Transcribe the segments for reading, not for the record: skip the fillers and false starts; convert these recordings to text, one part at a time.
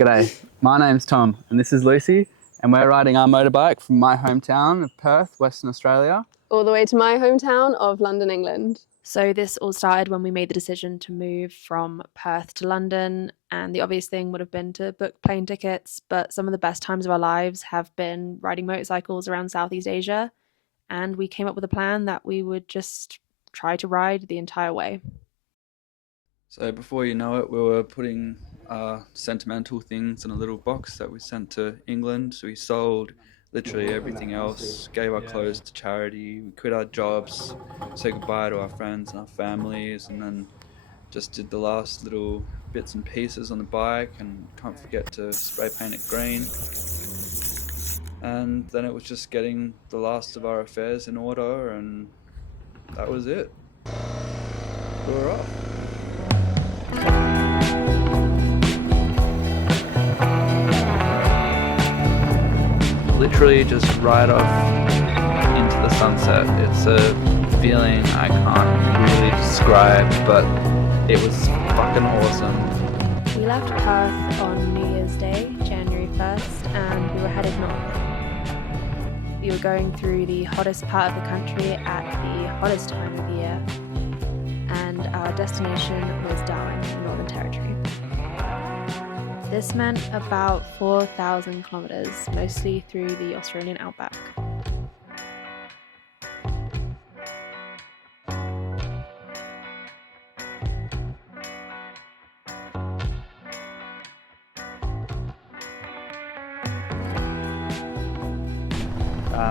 G'day, my name's Tom and this is Lucy, and we're riding our motorbike from my hometown of Perth, Western Australia, all the way to my hometown of London, England. So this all started when we made the decision to move from Perth to London, and the obvious thing would have been to book plane tickets, but some of the best times of our lives have been riding motorcycles around Southeast Asia, and we came up with a plan that we would just try to ride the entire way. So before you know it, we were putting sentimental things in a little box that we sent to England. So we sold literally everything else, gave our clothes to charity, we quit our jobs, said goodbye to our friends and our families, and then just did the last little bits and pieces on the bike, and can't forget to spray paint it green. And then it was just getting the last of our affairs in order, and that was it. We were off. Literally just ride off into the sunset. It's a feeling I can't really describe, but it was fucking awesome. We left Perth on New Year's Day, January 1st, and we were headed north. We were going through the hottest part of the country at the hottest time of the year, and our destination was Darwin, the Northern Territory. This meant about 4,000 kilometres, mostly through the Australian Outback.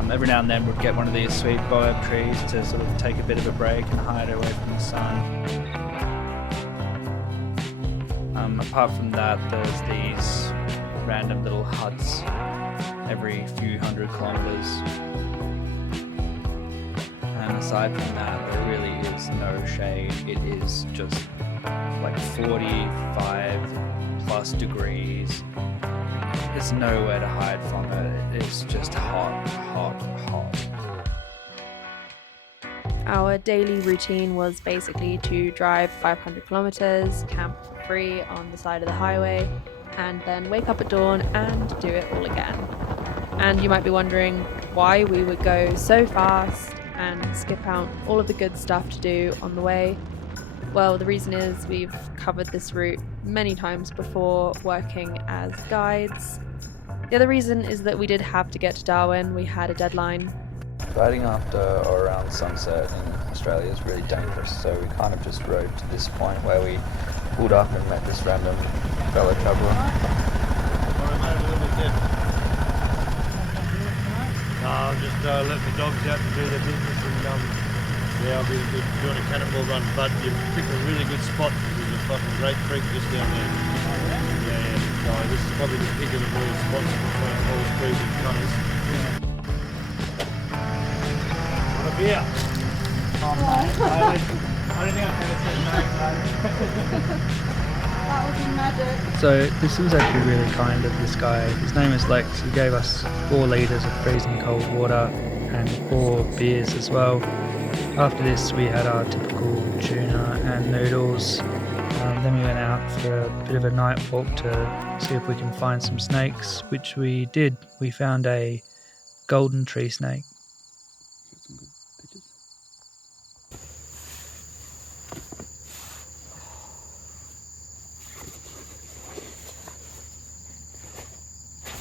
Every now and then we'd get one of these sweet boab trees to sort of take a bit of a break and hide away from the sun. Apart from that, there's these random little huts every few hundred kilometres. And aside from that, there really is no shade. It is just like 45 plus degrees. There's nowhere to hide from it. It's just hot, hot, hot. Our daily routine was basically to drive 500 kilometres, camp for free on the side of the highway, and then wake up at dawn and do it all again. And you might be wondering why we would go so fast and skip out all of the good stuff to do on the way. Well, the reason is we've covered this route many times before working as guides. The other reason is that we did have to get to Darwin. We had a deadline. Riding after or around sunset in Australia is really dangerous, so we kind of just rode to this point where we pulled up and met this random fellow traveller. I'll just let the dogs out to do their business, and I'll be doing a cannonball run, but you picked a really good spot because there's a fucking great creek just down there. Yeah. So this is probably the pick of the all spots between all trees and colours. Yeah. I don't think I've ever said no. That was magic. So this was actually really kind of this guy. His name is Lex. He gave us 4 litres of freezing cold water and 4 beers as well. After this we had our typical tuna and noodles. Then we went out for a bit of a night walk to see if we can find some snakes, which we did. We found a golden tree snake.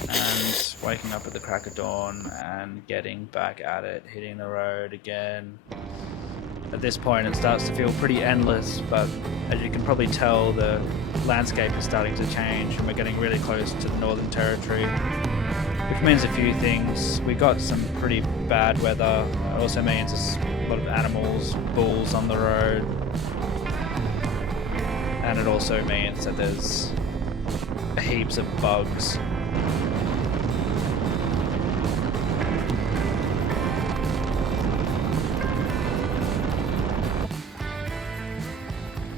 And waking up at the crack of dawn and getting back at it, hitting the road again. At this point it starts to feel pretty endless, but as you can probably tell, the landscape is starting to change and we're getting really close to the Northern Territory, which means a few things. We got some pretty bad weather. It also means there's a lot of animals, bulls on the road, and it also means that there's heaps of bugs.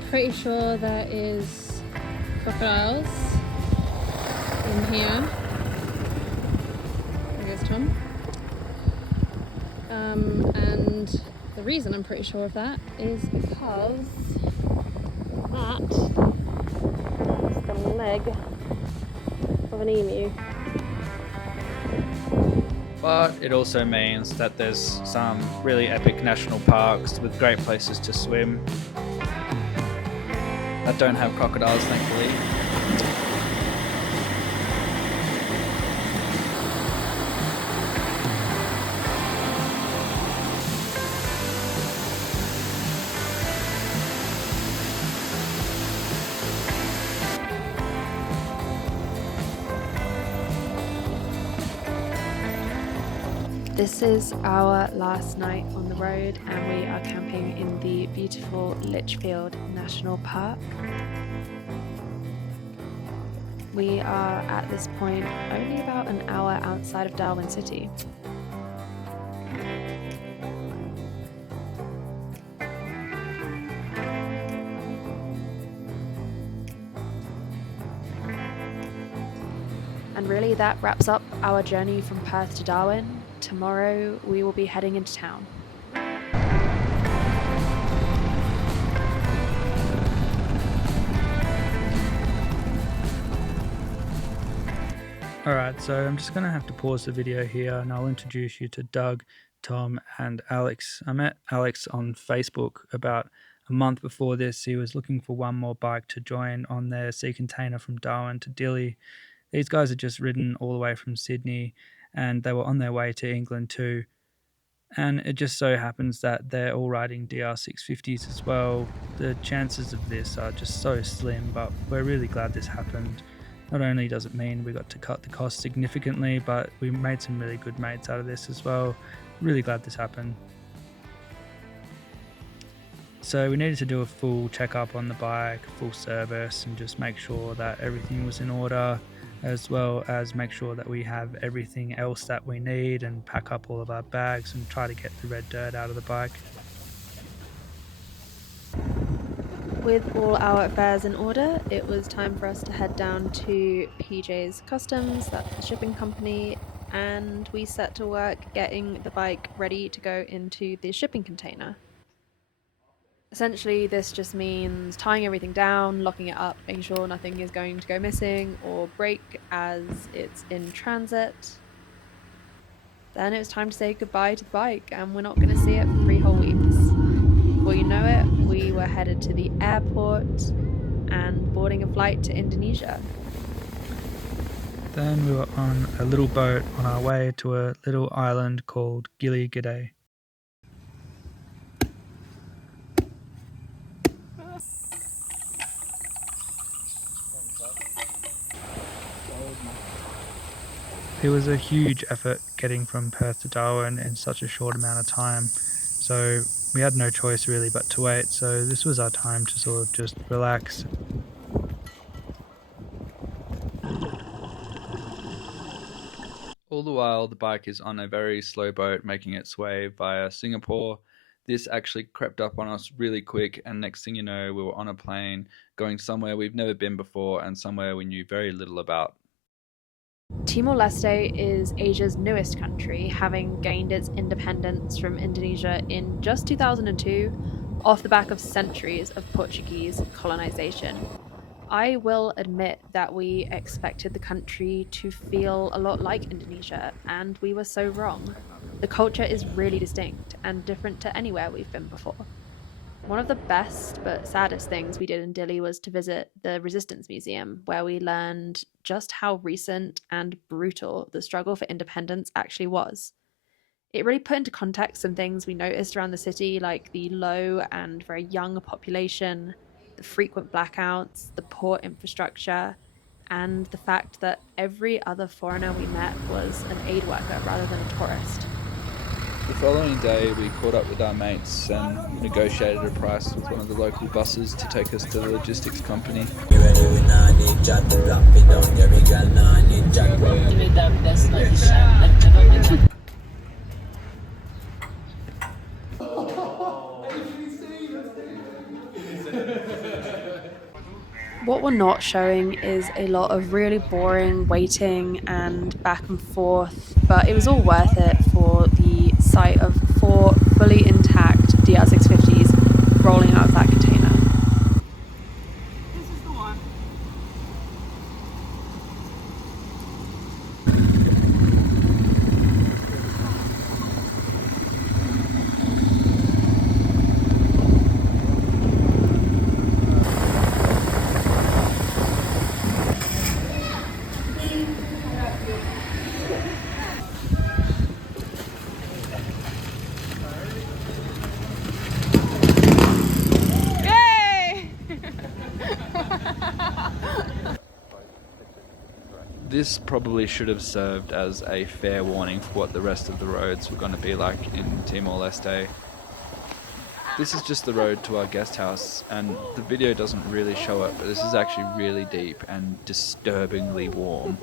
Pretty sure there is crocodiles in here. There goes Tom. And the reason I'm pretty sure of that is because that is the leg an emu. But it also means that there's some really epic national parks with great places to swim that don't have crocodiles, thankfully. This is our last night on the road, and we are camping in the beautiful Litchfield National Park. We are at this point only about an hour outside of Darwin City. And really, that wraps up our journey from Perth to Darwin. Tomorrow we will be heading into town. Alright, so I'm just going to have to pause the video here and I'll introduce you to Doug, Tom and Alex. I met Alex on Facebook about a month before this. He was looking for one more bike to join on their sea container from Darwin to Dili. These guys had just ridden all the way from Sydney and they were on their way to England too. And it just so happens that they're all riding DR650s as well. The chances of this are just so slim, but we're really glad this happened. Not only does it mean we got to cut the cost significantly, but we made some really good mates out of this as well. Really glad this happened. So we needed to do a full checkup on the bike, full service, and just make sure that everything was in order, as well as make sure that we have everything else that we need and pack up all of our bags and try to get the red dirt out of the bike. With all our affairs in order, it was time for us to head down to PJ's Customs, that's the shipping company, and we set to work getting the bike ready to go into the shipping container. Essentially, this just means tying everything down, locking it up, making sure nothing is going to go missing or break as it's in transit. Then it was time to say goodbye to the bike, and we're not going to see it for 3 whole weeks. Before you know it, we were headed to the airport and boarding a flight to Indonesia. Then we were on a little boat on our way to a little island called Gili Gede. It was a huge effort getting from Perth to Darwin in such a short amount of time, so we had no choice really but to wait, so this was our time to sort of just relax. All the while, the bike is on a very slow boat making its way via Singapore. This actually crept up on us really quick, and next thing you know, we were on a plane going somewhere we've never been before and somewhere we knew very little about. Timor-Leste is Asia's newest country, having gained its independence from Indonesia in just 2002, off the back of centuries of Portuguese colonization. I will admit that we expected the country to feel a lot like Indonesia, and we were so wrong. The culture is really distinct and different to anywhere we've been before. One of the best but saddest things we did in Dili was to visit the Resistance Museum, where we learned just how recent and brutal the struggle for independence actually was. It really put into context some things we noticed around the city, like the low and very young population, the frequent blackouts, the poor infrastructure, and the fact that every other foreigner we met was an aid worker rather than a tourist. The following day, we caught up with our mates and negotiated a price with one of the local buses to take us to the logistics company. What we're not showing is a lot of really boring waiting and back and forth, but it was all worth it for the sight of 4 fully intact DR650s rolling out of that container. This is the one. This probably should have served as a fair warning for what the rest of the roads were going to be like in Timor-Leste. This is just the road to our guest house, and the video doesn't really show it, but this is actually really deep and disturbingly warm.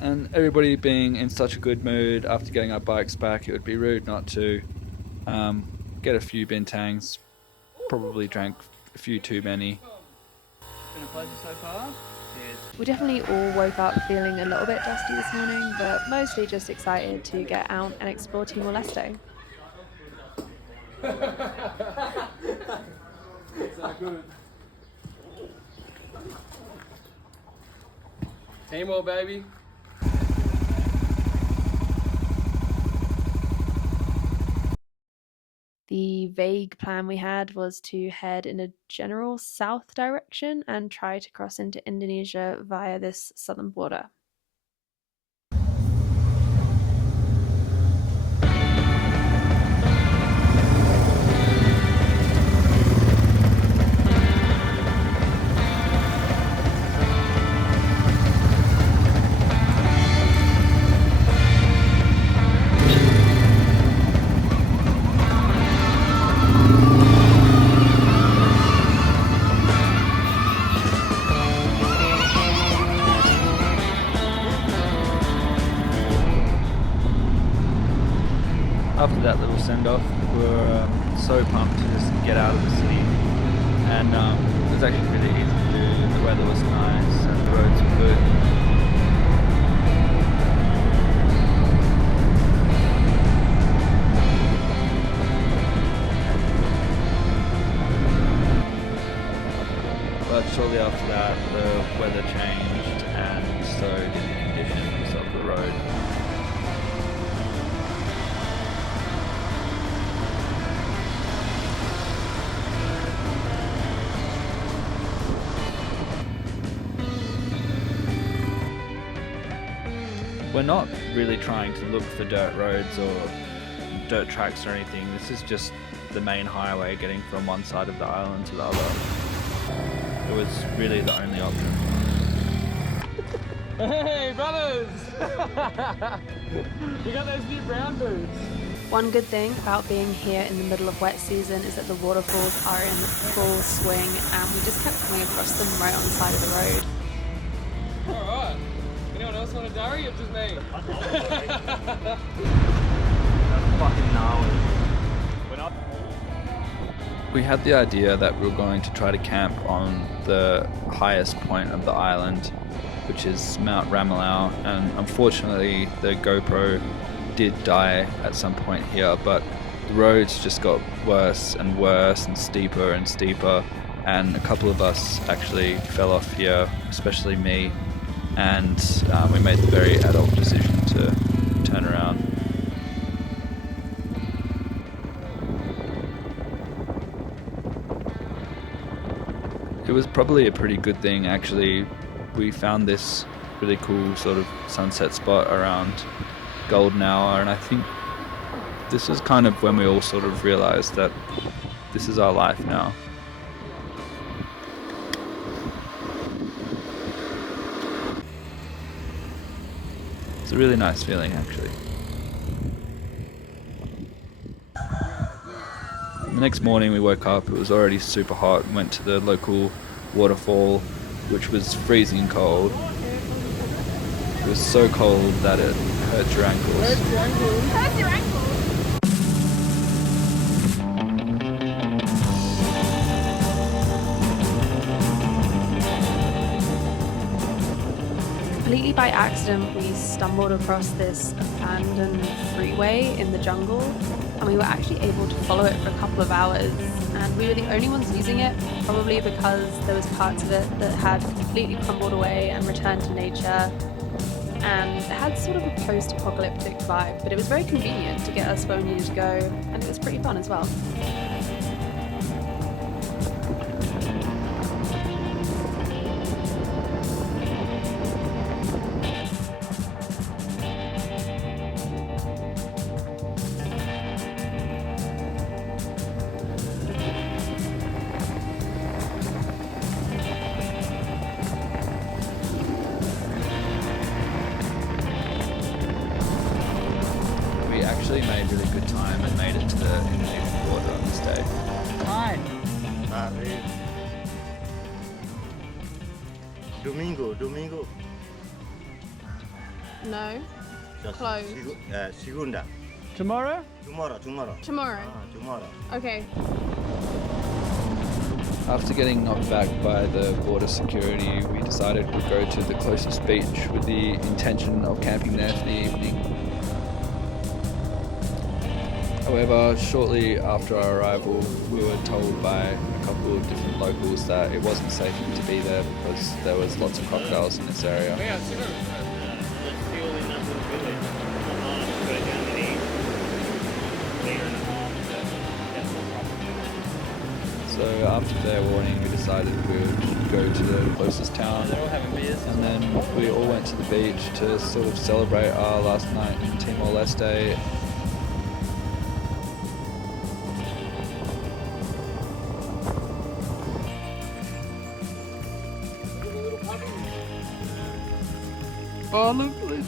And everybody being in such a good mood after getting our bikes back, it would be rude not to get a few bintangs. Probably drank a few too many. Been a pleasure so far. Cheers. We definitely all woke up feeling a little bit dusty this morning, but mostly just excited to get out and explore Timor-Leste. So good. Timor, baby. The vague plan we had was to head in a general south direction and try to cross into Indonesia via this southern border. After that little send-off, we were so pumped to just get out of the city, and it was actually really easy to do. The weather was nice and the roads were good. But shortly after that, the weather changed, and so did the conditions of the road. We're not really trying to look for dirt roads or dirt tracks or anything. This is just the main highway getting from one side of the island to the other. It was really the only option. Hey, brothers! You got those new brown boots. One good thing about being here in the middle of wet season is that the waterfalls are in full swing, and we just kept coming across them right on the side of the road. Alright. Anyone else want a durry or just me? That's fucking gnarly. We had the idea that we were going to try to camp on the highest point of the island, which is Mount Ramelau, and unfortunately the GoPro did die at some point here, but the roads just got worse and worse and steeper, and a couple of us actually fell off here, especially me, and we made the very adult decision to turn around. It was probably a pretty good thing, actually. We found this really cool sort of sunset spot around golden hour, and I think this is kind of when we all sort of realized that this is our life now. It's a really nice feeling, actually. The next morning we woke up, it was already super hot, and went to the local waterfall, which was freezing cold. It was so cold that it hurt your ankles. Hurts your ankles. Completely by accident, we stumbled across this abandoned freeway in the jungle, and we were actually able to follow it for a couple of hours, and we were the only ones using it, probably because there was parts of it that had completely crumbled away and returned to nature, and it had sort of a post-apocalyptic vibe, but it was very convenient to get us where we needed to go, and it was pretty fun as well. made really good time and made it to the Indonesian border on this day. Hi. Domingo. No. Closed. Segunda. Tomorrow? Tomorrow. Tomorrow. Okay. After getting knocked back by the border security, we decided we'd go to the closest beach with the intention of camping there for the evening. However, shortly after our arrival, we were told by a couple of different locals that it wasn't safe to be there because there was lots of crocodiles in this area. So after their warning, we decided we would go to the closest town. They're all having beers. And then we all went to the beach to sort of celebrate our last night in Timor Leste. Oh, look at this.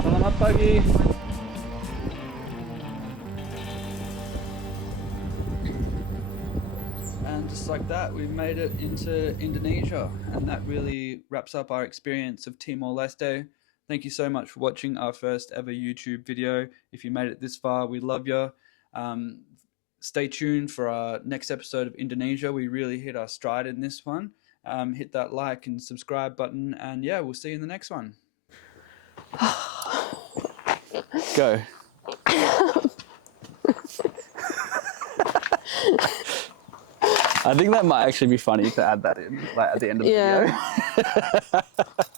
Selamat pagi. And just like that, we made it into Indonesia, and that really wraps up our experience of Timor Leste. Thank you so much for watching our first ever YouTube video. If you made it this far, we love you. Stay tuned for our next episode of Indonesia. We really hit our stride in this one. Hit that like and subscribe button, and yeah, we'll see you in the next one. Go. I think that might actually be funny to add that in, like at the end of the video.